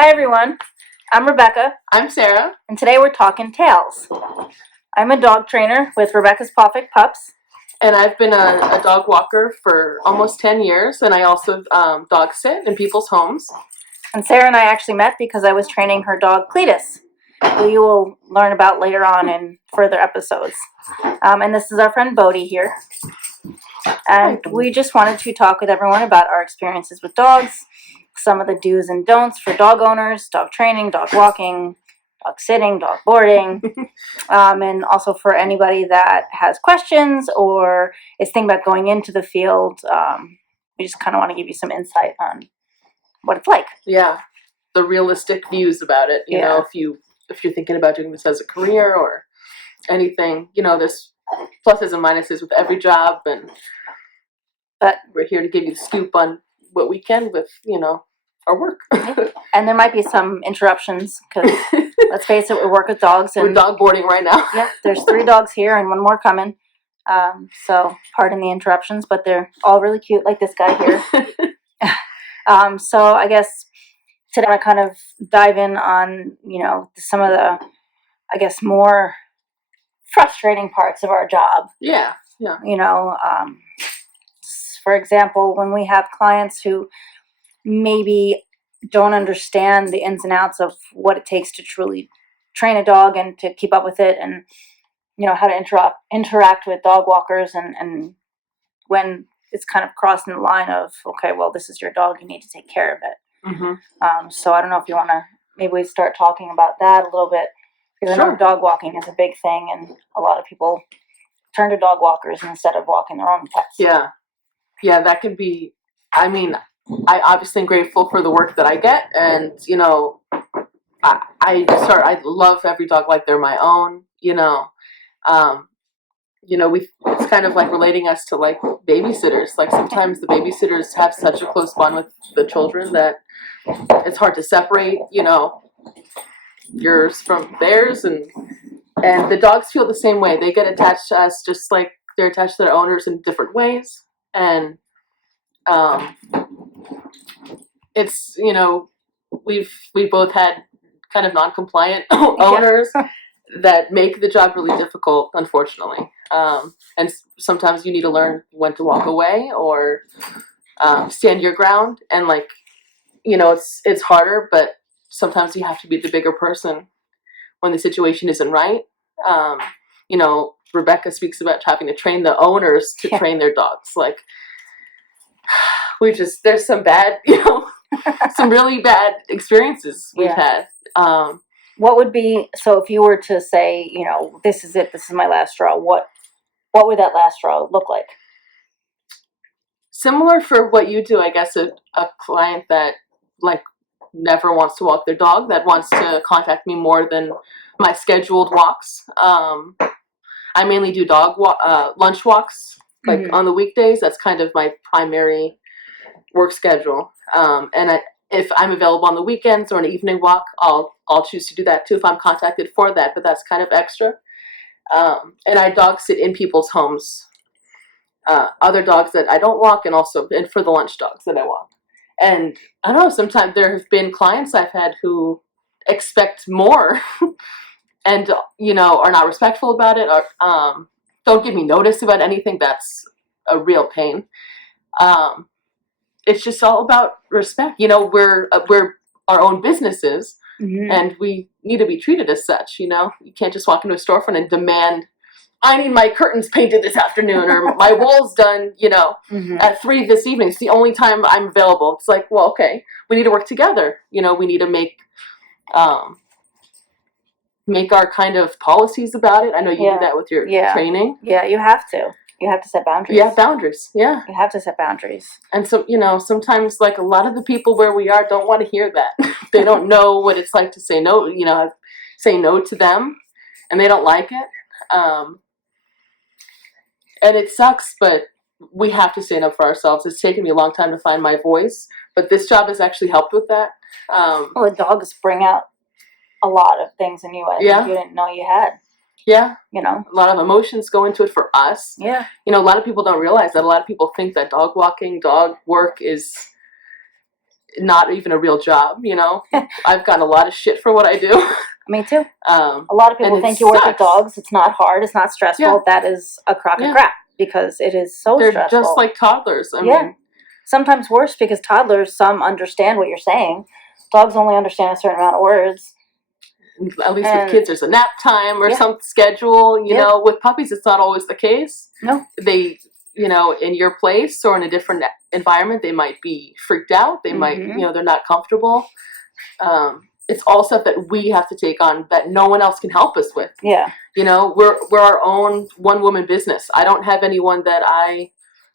Hi everyone, I'm Rebecca, I'm Sarah. and today we're talking tails. I'm a dog trainer with Rebecca's Pups. And I've been a dog walker for almost 10 years, and I also dog sit in people's homes. And Sarah and I actually met because I was training her dog Cletus, who you will learn about later on in further episodes. And this is our friend Bodhi here. And we just wanted to talk with everyone about our experiences with dogs, some of the do's and don'ts for dog owners, dog training, dog walking, dog sitting, dog boarding, and also for anybody that has questions or is thinking about going into the field. We just kind of want to give you some insight on what it's like. Yeah, the realistic views about it. You know, if you're thinking about doing this as a career or anything, there's pluses and minuses with every job, but we're here to give you the scoop on what we can with our work. And there might be some interruptions because let's face it, we work with dogs. And we're dog boarding right now. Yeah, there's 3 dogs here and 1 more coming. So pardon the interruptions, but they're all really cute, like this guy here. So I guess today I kind of dive in on, some of the, I guess, more frustrating parts of our job. Yeah. For example, when we have clients who maybe don't understand the ins and outs of what it takes to truly train a dog and to keep up with it, and how to interact with dog walkers, and when it's kind of crossing the line of, okay, well, this is your dog, you need to take care of it. Mm-hmm. So I don't know if you want to maybe we start talking about that a little bit, because I know dog walking is a big thing, and a lot of people turn to dog walkers instead of walking their own pets. Yeah, that could be. I mean, I obviously am grateful for the work that I get, and I love every dog like they're my own. It's kind of like relating us to like babysitters. Like sometimes the babysitters have such a close bond with the children that it's hard to separate, yours from theirs, and the dogs feel the same way. They get attached to us just like they're attached to their owners in different ways, and it's we both had kind of non-compliant owners that make the job really difficult, unfortunately. And sometimes you need to learn when to walk away or stand your ground, and it's harder, but sometimes you have to be the bigger person when the situation isn't right. Rebecca speaks about having to train the owners to train their dogs. Like, there's some bad, some really bad experiences we've had. What would be, so if you were to say, this is it, this is my last straw, what would that last straw look like? Similar for what you do, I guess, a client that never wants to walk their dog, that wants to contact me more than my scheduled walks. I mainly do lunch walks, on the weekdays. That's kind of my primary work schedule. If I'm available on the weekends or an evening walk, I'll choose to do that too if I'm contacted for that, but that's kind of extra. And I dog sit in people's homes, other dogs that I don't walk, and for the lunch dogs that I walk. And I don't know, sometimes there have been clients I've had who expect more and, are not respectful about it, or don't give me notice about anything. That's a real pain. It's just all about respect. We're our own businesses, and we need to be treated as such. You can't just walk into a storefront and demand, I need my curtains painted this afternoon, or my walls done, at 3 this evening. It's the only time I'm available. It's like, well, okay, we need to work together. We need to make our kind of policies about it. I know you do that with your training. Yeah, you have to. You have to set boundaries. Yeah, boundaries. Yeah. You have to set boundaries. And so, sometimes a lot of the people where we are don't want to hear that. They don't know what it's like to say no, say no to them, and they don't like it. And it sucks, but we have to stand up for ourselves. It's taken me a long time to find my voice, but this job has actually helped with that. Well, the dogs bring out a lot of things in you that you didn't know you had. Yeah. A lot of emotions go into it for us. Yeah. A lot of people don't realize that. A lot of people think that dog walking, dog work is not even a real job, you know. I've gotten a lot of shit for what I do. Me too. A lot of people think you work with dogs. It's not hard. It's not stressful. Yeah. That is a crock of crap because it is so They're stressful. just like toddlers. I mean, sometimes worse because toddlers, some understand what you're saying. Dogs only understand a certain amount of words. At least with kids, there's a nap time or some schedule. You know, with puppies, it's not always the case. No. They, you know, in your place or in a different environment, they might be freaked out. They might, you know, they're not comfortable. It's all stuff that we have to take on that no one else can help us with. Yeah. You know, we're our own one-woman business. I don't have anyone that I,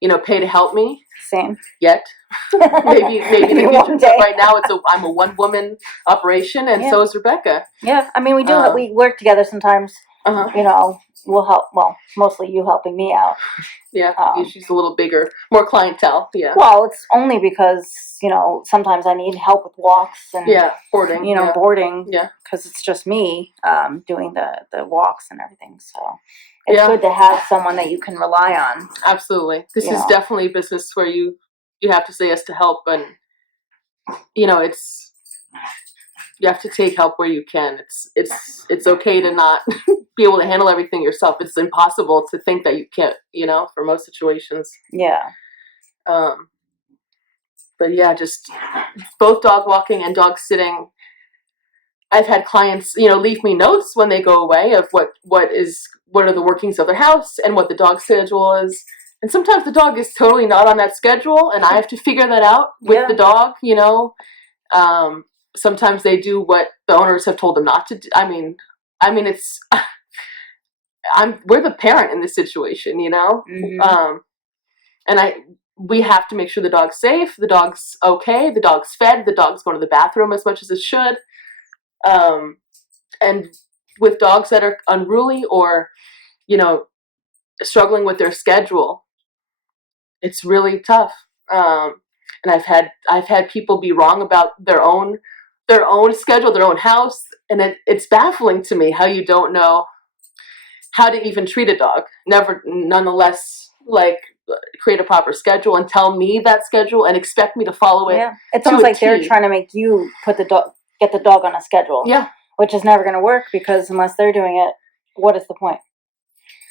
you know, pay to help me. Same. Yet. maybe in the future. But right now I'm a one-woman operation, and so is Rebecca. Yeah. I mean, we do we work together sometimes. You know, we'll help. Well, mostly you helping me out. Yeah, she's a little bigger, more clientele. Yeah. Well, it's only because, you know, sometimes I need help with walks and boarding. You know, boarding. Yeah. Because it's just me doing the walks and everything. So it's good to have someone that you can rely on. Absolutely. This is definitely a business where you have to say yes to help, and you know, you have to take help where you can. It's okay to not be able to handle everything yourself. It's impossible to think that you can't, you know, for most situations. Yeah. But yeah, just both dog walking and dog sitting. I've had clients, you know, leave me notes when they go away of what are the workings of their house and what the dog schedule is. And sometimes the dog is totally not on that schedule, and I have to figure that out with the dog, you know. Sometimes they do what the owners have told them not to do. I mean, it's we're the parent in this situation, you know. And we have to make sure the dog's safe, the dog's okay, the dog's fed, the dog's going to the bathroom as much as it should. And with dogs that are unruly or, you know, struggling with their schedule, it's really tough. And I've had people be wrong about their own schedule, their own house, and it's baffling to me how you don't know how to even treat a dog. Nonetheless, like, create a proper schedule and tell me that schedule and expect me to follow it. Yeah, it's almost like they're trying to make you get the dog on a schedule. Yeah, which is never going to work because unless they're doing it, what is the point?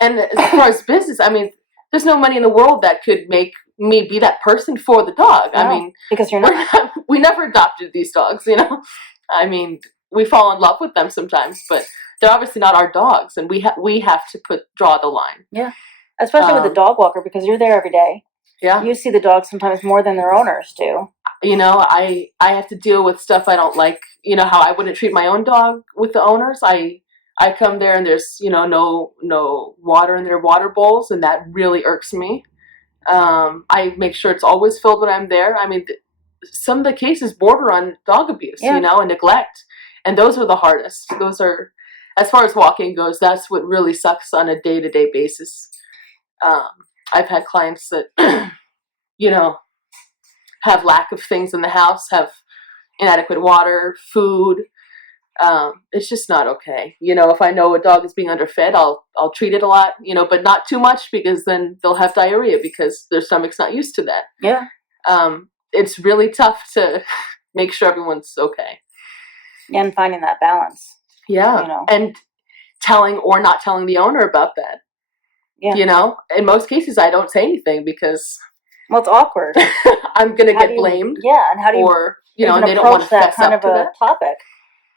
And as far as business, I mean, there's no money in the world that could make me be that person for the dog. No, I mean, because you're not. We never adopted these dogs, you know. I mean, we fall in love with them sometimes, but they're obviously not our dogs, and we have to draw the line. Yeah, especially with a dog walker because you're there every day. Yeah, you see the dogs sometimes more than their owners do. You know, I have to deal with stuff I don't like. You know how I wouldn't treat my own dog with the owners. I come there and there's, you know, no water in their water bowls, and that really irks me. I make sure it's always filled when I'm there. I mean, some of the cases border on dog abuse, you know, and neglect, and those are the hardest. Those are, as far as walking goes, that's what really sucks on a day-to-day basis. I've had clients that, you know, have lack of things in the house, have inadequate water, food. It's just not okay. You know, if I know a dog is being underfed, I'll treat it a lot, you know, but not too much because then they'll have diarrhea because their stomach's not used to that. Yeah. It's really tough to make sure everyone's okay. And finding that balance. Yeah. You know. And telling or not telling the owner about that. Yeah. You know, in most cases I don't say anything because, well, it's awkward. I'm going to get blamed. Yeah, and how do you, or, you know, and they don't want to fess kind up of to a that topic.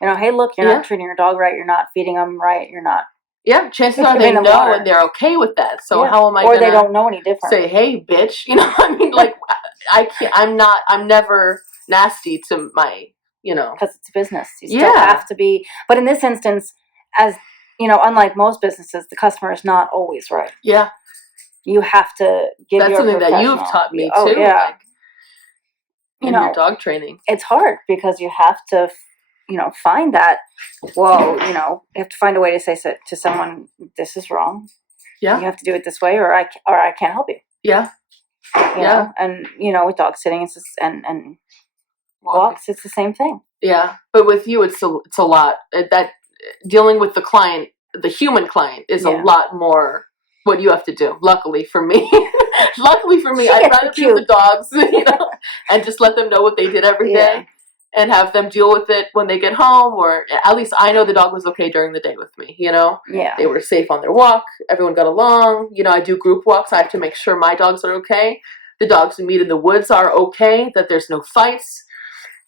You know, hey, look, you're not treating your dog right. You're not feeding them right. You're not. Yeah, chances are they know and they're okay with that. So how am I going to? Or they don't know any different. Say, hey, bitch. You know, I mean, like, I can't. I'm never nasty to my, you know, because it's business. You still have to be. But in this instance, as you know, unlike most businesses, the customer is not always right. Yeah. You have to give. That's something that you've taught me too. Oh, yeah. Like, in your dog training, it's hard because you have to, you know, find that. Well, you know, you have to find a way to say to someone, "This is wrong. Yeah, you have to do it this way, or I can't help you." Yeah, you know? And you know, with dog sitting, it's just, and walks, it's the same thing. Yeah, but with you, it's a lot. That dealing with the client, the human client, is a lot more what you have to do. Luckily for me, She I'd gets rather the be with the cute. dogs, and just let them know what they did every day, and have them deal with it when they get home. Or at least I know the dog was okay during the day with me. Yeah. They were safe on their walk. Everyone got along. I do group walks. I have to make sure my dogs are okay. The dogs we meet in the woods are okay. That there's no fights.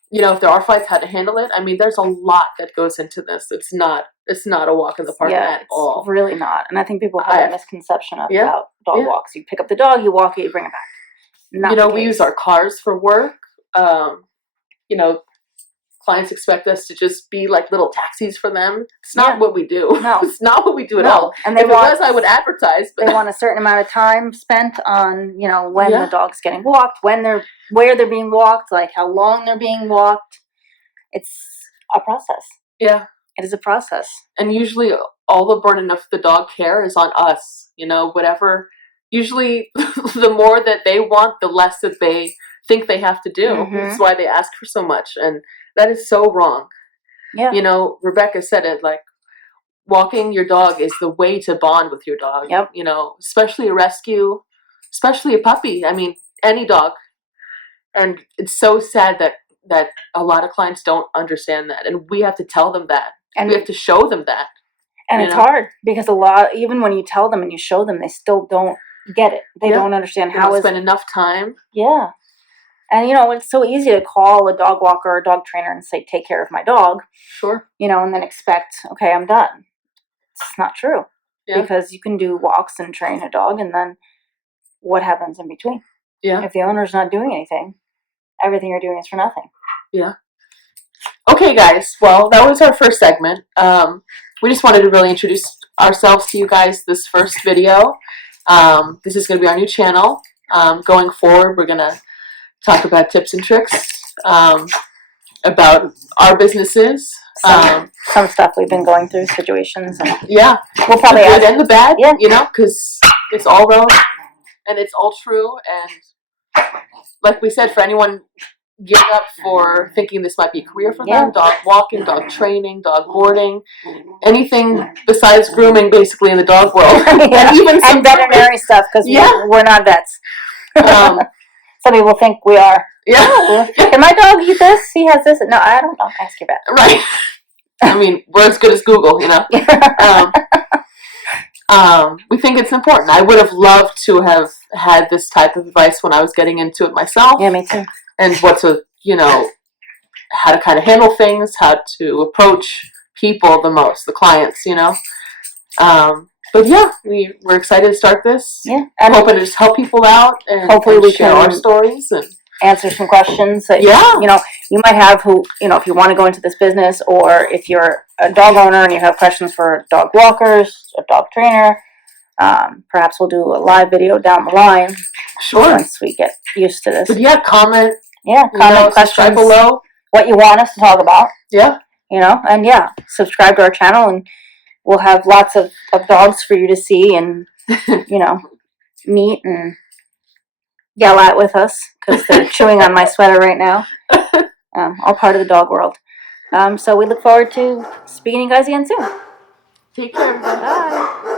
If there are fights, how to handle it. I mean, there's a lot that goes into this. It's not a walk in the park at all. It's really not. And I think people have a misconception about dog Yeah. walks. You pick up the dog, you walk it, you bring it back. Not the we case. use our cars for work. Clients expect us to just be like little taxis for them. It's not what we do. No. It's not what we do at all. And if it was, I would advertise. But they want a certain amount of time spent on, when the dog's getting walked, where they're being walked, like how long they're being walked. It's a process. Yeah. It is a process. And usually all the burden of the dog care is on us. Whatever. Usually the more that they want, the less that they think they have to do. Mm-hmm. That's why they ask for so much. And that is so wrong. Yeah. Rebecca said it, like, walking your dog is the way to bond with your dog. Yep. Especially a rescue, especially a puppy. I mean, any dog. And it's so sad that a lot of clients don't understand that. And we have to tell them that. And we have to show them that. And it's hard because even when you tell them and you show them, they still don't get it. They don't understand how to spend enough time. Yeah. And, it's so easy to call a dog walker or a dog trainer and say, take care of my dog. Sure. And then expect, okay, I'm done. It's not true. Yeah. Because you can do walks and train a dog, and then what happens in between? Yeah. If the owner's not doing anything, everything you're doing is for nothing. Yeah. Okay, guys. Well, that was our first segment. We just wanted to really introduce ourselves to you guys this first video. This is going to be our new channel. Going forward, we're going to talk about tips and tricks about our businesses. Some stuff we've been going through, situations. And yeah. We'll probably the good and the bad, yeah. Because it's all relevant and it's all true. And like we said, for anyone geared up for thinking this might be a career for them, dog walking, dog training, dog boarding, anything besides grooming, basically, in the dog world. and veterinary stuff, because we're not vets. Some people think we are. Yeah. Can my dog eat this? He has this. No, I don't know. Ask your vet. Right. I mean, we're as good as Google, We think it's important. I would have loved to have had this type of advice when I was getting into it myself. Yeah, me too. And what to, how to kind of handle things, how to approach people the most, the clients, But yeah, we're excited to start this. Yeah. I'm hoping to just help people out and hopefully we share can our stories and answer some questions that you might have if you want to go into this business, or if you're a dog owner and you have questions for dog walkers, a dog trainer. Perhaps we'll do a live video down the line. Sure. Once we get used to this. But comment. Yeah, comment questions below. What you want us to talk about. Yeah. And subscribe to our channel, and we'll have lots of dogs for you to see and, meet and yell at with us, because they're chewing on my sweater right now. All part of the dog world. So we look forward to speaking to you guys again soon. Take care, everybody. Bye.